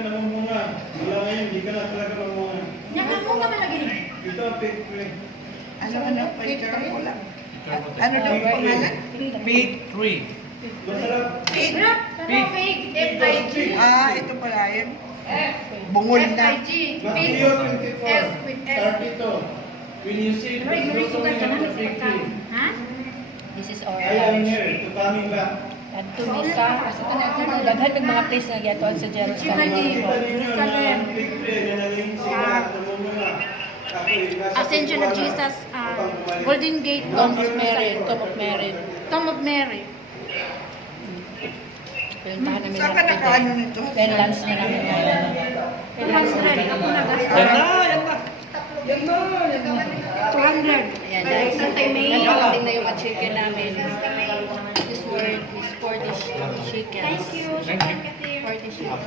ka na mamunga. Wala ngayon, hindi ka na talaga mamunga. Nakamunga man lagi. Ito ang fake tree. Ano, picture ko lang. Ano daw ang pangalan? Fig tree. Masarap. Pig. Fake. F-I-G. Ito pala yun. Bungol na. F-I-G. Matthew Fake. 24. F with F. Start ito. When you see Right, the nurisugan ka na of sa fake tree. Ha? This is our I am here to coming back. at Tunisa. Daghan ng mga place na gatoon sa Jerusalem. Kita ninyo na ang fake tree na naging sila at namunga. Ascension of Jesus, Golden Gate, Tomb of Mary. Tomb of Mary. Tomb of Mary. Pinuntahan namin Saan ka nakaano nito? Then lunch na namin ngayon. 200. Ako nagastos. Yan na, yan na. 200. Ayan, guys. Santay May. Nagkakating na yung chicken namin. This word is 40 chicken. Thank you. Thank you. 40 chicken.